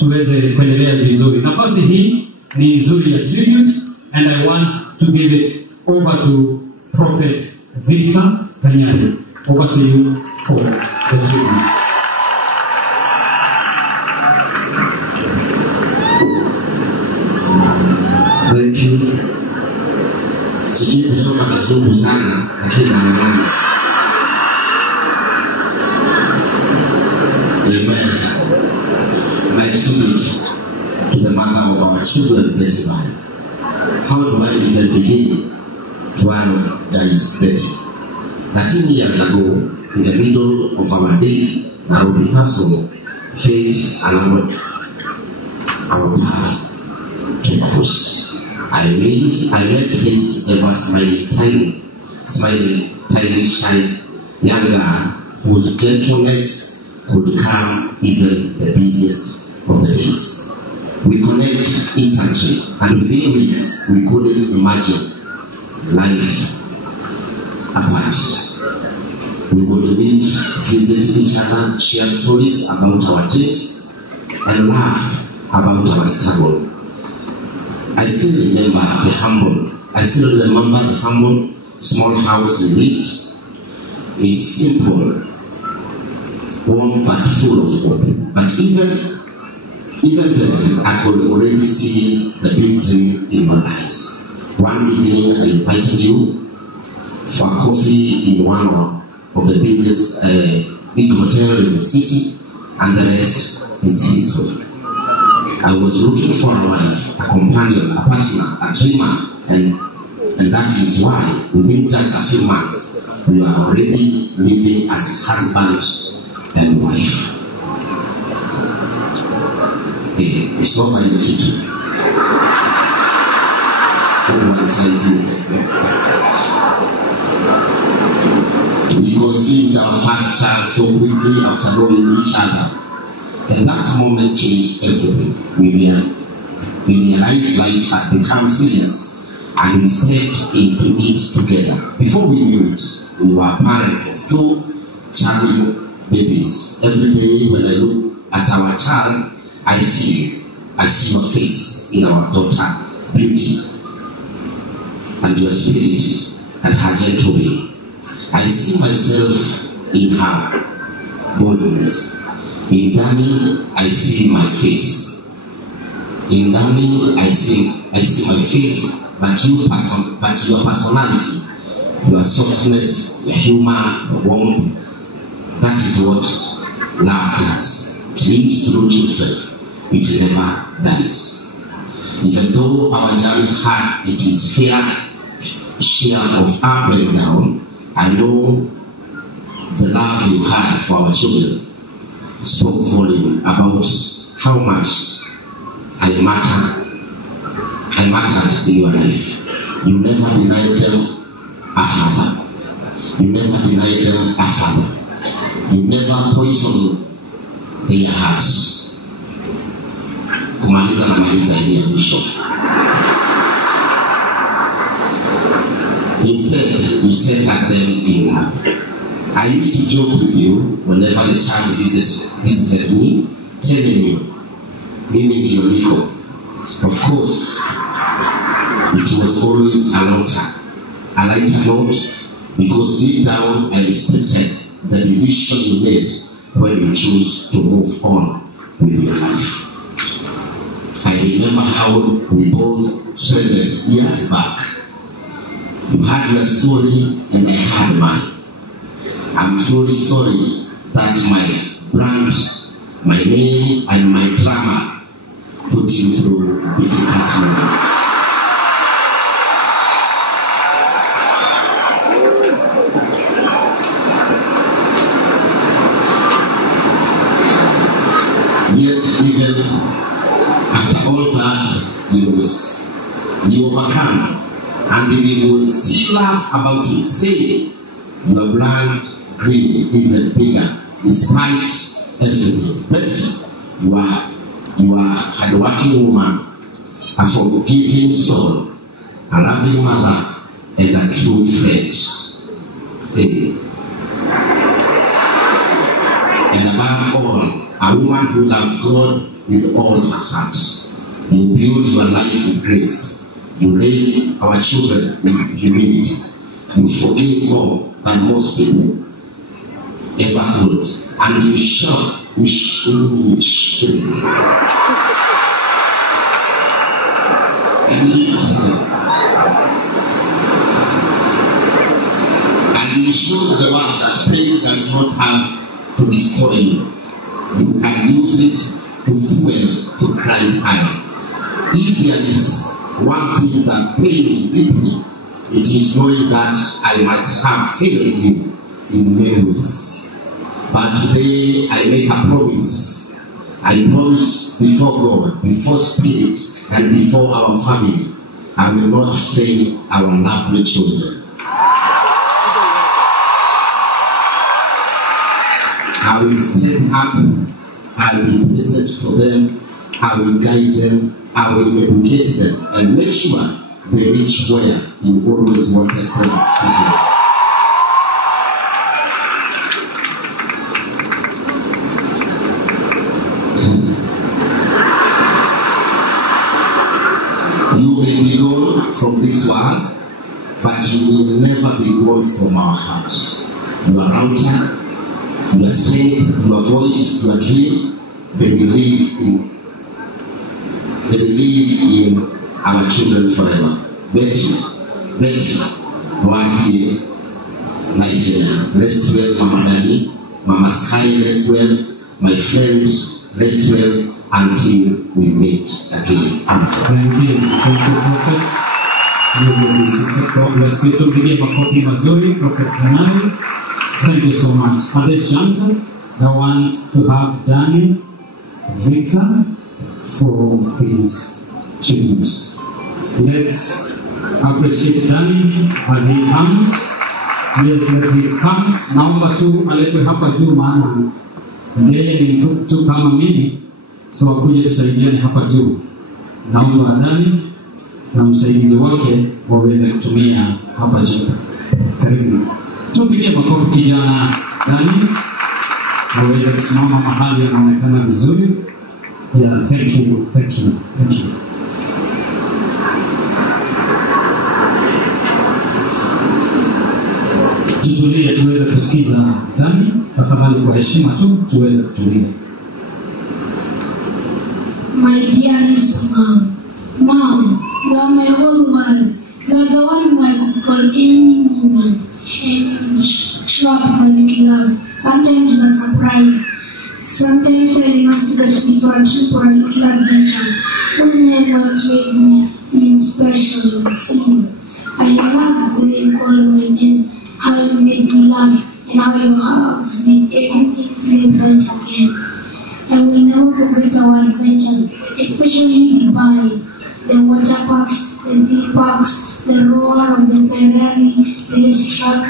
tuweze kuendelea vizuri. Nafasi hii ni nzuri ya tribute, and I want to give it over to Prophet Victor Kanyari. Over to you for the tributes. Thank you. Sijui kusoma kizungu sana, lakini naelewa. Amen. My tribute to the mother of our children, Betty Vine. How do I even begin to apologize, Betty? 13 years ago, in the middle of our daily Nairobi hustle, fate allowed our path to cross. I met this ever smiling, tiny, shy young girl whose gentleness could calm even the busiest of the days. We connect instantly, and within weeks we couldn't imagine life apart. We would meet, visit each other, share stories about our dreams, and laugh about our struggle. I still remember the humble, small house we lived in, simple, warm but full of hope. But even then, I could already see the big dream in my eyes. One evening, I invited you for a coffee in one of the biggest big hotel in the city, and the rest is history. I was looking for a wife, a companion, a partner, a dreamer, and that is why within just a few months we are already living as husband and wife. So by the kitchen. We conceived our first child so quickly after knowing each other. And that moment changed everything. We realized life had become serious, and we stepped into it together. Before we knew it, we were parents of 2 charming babies. Every day when I look at our child, I see your face in our daughter, beauty, and your spirit, and her gentle way. I see myself in her boldness. In Danny, I see my face. In Danny, I see my face, but your personality, your softness, your humor, your warmth, that is what love does. It lives through children. It never dies. Even though our journey had its fair share of up and down, I know the love you had for our children spoke volume about how much I mattered in your life. You never denied them a father. You never denied them a father. You never poisoned their hearts. Kumaliza na maliza ile mwisho. Instead, you centered them in love. I used to joke with you whenever the child visited me, telling you, Mimi ndio niko. Of course, it was always a lighter note, because deep down I respected the decision you made when you chose to move on with your life. I remember how we both traded years back. You had your story and I had mine. I'm truly sorry that my brand, my name, and my drama put you through difficult moments. Yet even after all that, you overcome, and we will still laugh about it, saying your brand grew even bigger despite everything. But you are a hardworking woman, a forgiving soul, a loving mother, and a true friend. And above all, a woman who loved God with all her heart. You build your life with grace. You raise our children with humility. You forgive more than most people ever could. And you shall. And you show the world that pain does not have to destroy you. You can use it to fuel, to climb higher. If there is one thing that pains me deeply, it is knowing that I might have failed you in many ways. But today I make a promise. I promise before God, before Spirit, and before our family, I will not fail our lovely children. I will stand up, I will be present for them, I will guide them, I will educate them, and make sure they reach where you always wanted them to go. You may be gone from this world, but you will never be gone from our hearts. Your router, your strength, your voice, your dream, they believe in our children forever. Betty, right here, right here. Rest well, Mama Dani, Mama Sky, rest well, my friends, rest well until we meet again. Thank you, Prophet. You will be seated. God bless you. To begin makofi mazuri, Prophet Kanani. Thank you so much. At this juncture, I want to have Danny Victor for his tribute. Let's appreciate Danny as he comes. Yes, let him come. Naomba tu aletwe hapa juu maana yeye ni mfupi tu kama mimi. So wakuje tusaidiane hapa juu. Naomba Danny na msaidizi wake waweze kutumia hapa juu. Karibu. Tupigie makofi kijana Danny. Waweze kusimama mahali anaonekana vizuri. Yeah, thank you. Tutulie tuweze kusikiza Danny. Tafadhali kwa heshima tu tuweze kutulia. My dearest mom, you are my whole world. You are the one who I could call any moment, and you show up with a little love. Sometimes with a surprise, sometimes telling us to get ready for a trip or a little adventure. Those moments made me feel special and seen. I love the way you call my name, how you made me laugh, and how your hugs made everything feel right again. I will never forget our adventures, especially Dubai, the water parks, the theme parks, the roar of the Ferrari racetrack.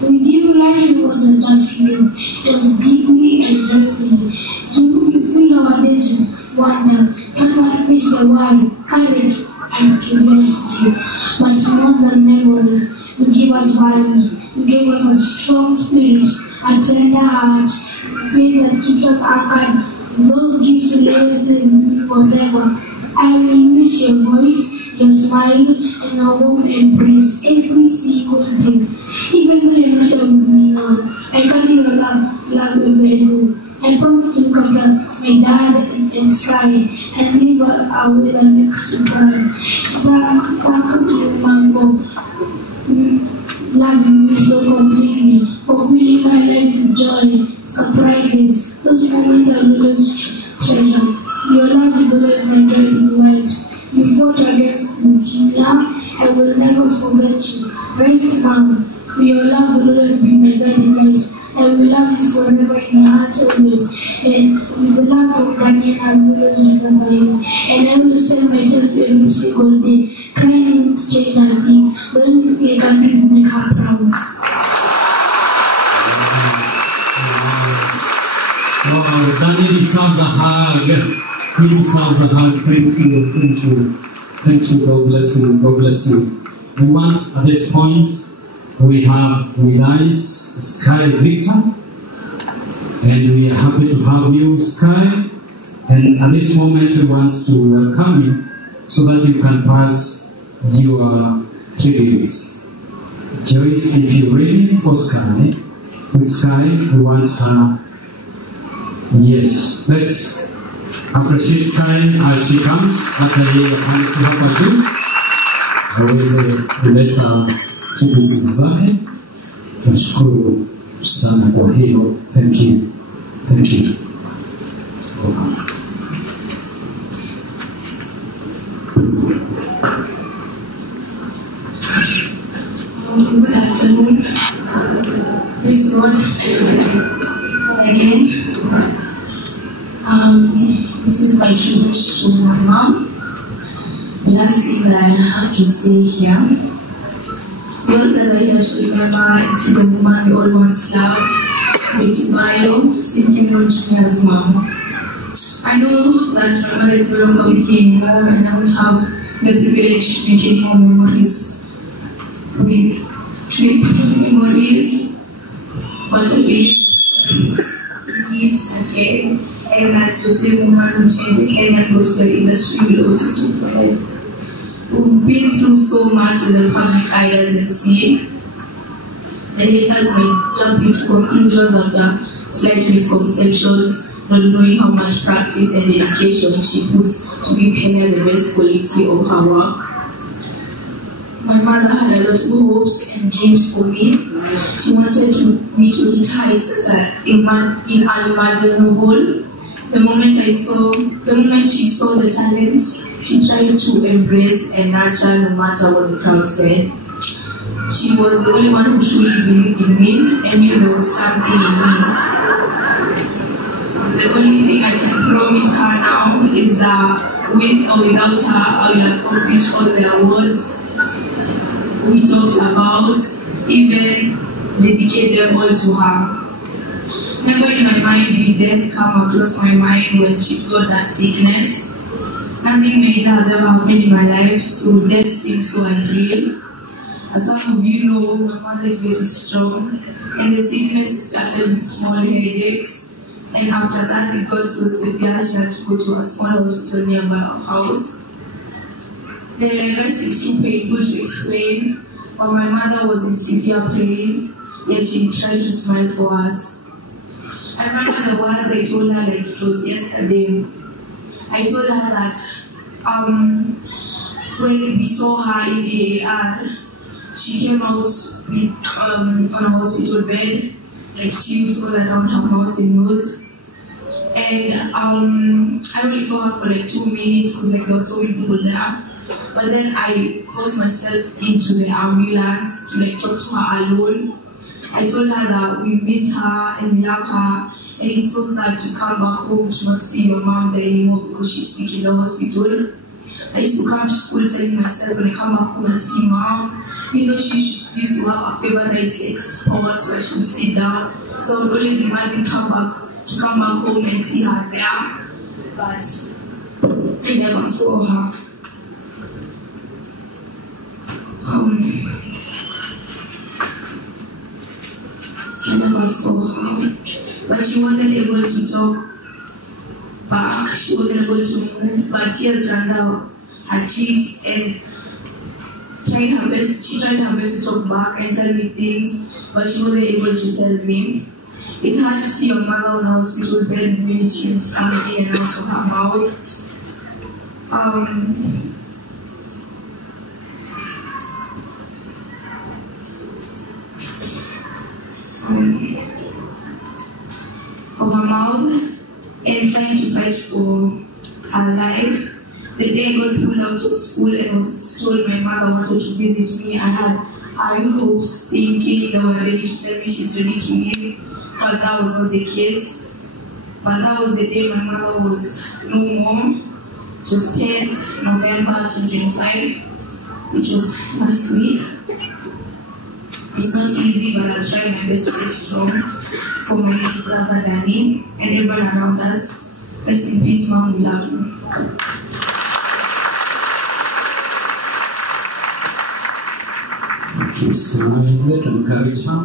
With you, life wasn't just real, it was deeply and joyfully. You feel our days with wonder, not miss the world, courage and curiosity. But more than memories, you give us value, you gave us a strong spirit, a tender heart, faith that keeps us anchored. Those gifts will always stay with me forever. I will miss your voice, your smile, and your warm embrace every single day. Even though you're not with me now, I carry your love wherever I go. I promise to look after my dad and Sky and live a way that makes you proud. Thank you, Mom, for loving me so completely, for filling my life with joy, surprises. Those moments I will always treasure. Your love is always my guiding light. You fought against leukemia. I will never forget you. Praise Mom. Your love will always be my guiding light. I will love you forever in my heart always. And with the love of Ghanaian, I will always remember you. And I will tell myself every single day, crying to change her name. The only way I can do is make her proud. Wow, Danny deserves a hug. He deserves a hug. Thank you. God bless you. We want at this point, we have with us Sky Victor. And we are happy to have you, Sky. And at this moment, we want to welcome you so that you can pass your tributes. Joyce, if you're ready for Sky, with Sky, we want her. Yes, let's appreciate Sky as she comes. Hata yeye apande tu hapa juu aweze kuleta tributes zake. Tunashukuru sana kwa hilo. Thank you. Thank you. Welcome. Good afternoon. Praise God. Again. This is my tribute to my mom. The last thing that I have to say here. We all gather here to remember and see the woman we all once loved, Betty Bayo, simply known to me as Mom. I know that my mother is no longer with me anymore, and I won't have the privilege to make any more memories but I believe needs again, and that the same woman who changed the Kenyan gospel industry will also change my life. We've been through so much in the public eye doesn't see. The haters may jump into conclusions after slight misconceptions, not knowing how much practice and dedication she puts to give Kenya the best quality of her work. My mother had a lot of hopes and dreams for me. She wanted me to reach heights that are unimaginable. The moment she saw the talent, she tried to embrace and nurture no matter what the crowd said. She was the only one who truly believed in me and knew there was something in me. The only thing I can promise her now is that with or without her, I will accomplish all the awards we talked about, even dedicate them all to her. Never in my mind did death come across my mind when she got that sickness. Nothing major has ever happened in my life, so death seems so unreal. As some of you know, my mother is very strong, and the sickness started with small headaches, and after that it got so severe she had to go to a small hospital nearby our house. The rest is too painful to explain, but my mother was in severe pain, yet she tried to smile for us. I remember the words I told her like it was yesterday. I told her that when we saw her in AAR, she came out with, on a hospital bed, like tubes all around her mouth and nose. And I only saw her for like 2 minutes because like there were so many people there. But then I forced myself into the ambulance to like talk to her alone. I told her that we miss her and we love her, and it's so sad to come back home to not see your mom there anymore because she's sick in the hospital. I used to come to school telling myself when I come back home and see mom, you know, she used to have a favorite like spot where she would sit down. So I would always imagine to come back home and see her there, but I never saw her. I never saw her, but she wasn't able to talk back. She wasn't able to move, but tears ran down her cheeks, and she tried her best to talk back and tell me things, but she wasn't able to tell me. It's hard to see your mother on a hospital bed with many tubes coming in and out of her mouth. Of her mouth and trying to fight for her life. The day I got pulled out of school and was told my mother wanted to visit me, I had high hopes thinking they were ready to tell me she's ready to leave, but that was not the case. But that was the day my mother was no more. It was 10th November 2025, which was last week. It's not easy, but I'll try my best to stay strong for my little brother Danny and everyone around us. Rest in peace, Mom, we love you. Thank you, Sky. Let's encourage her.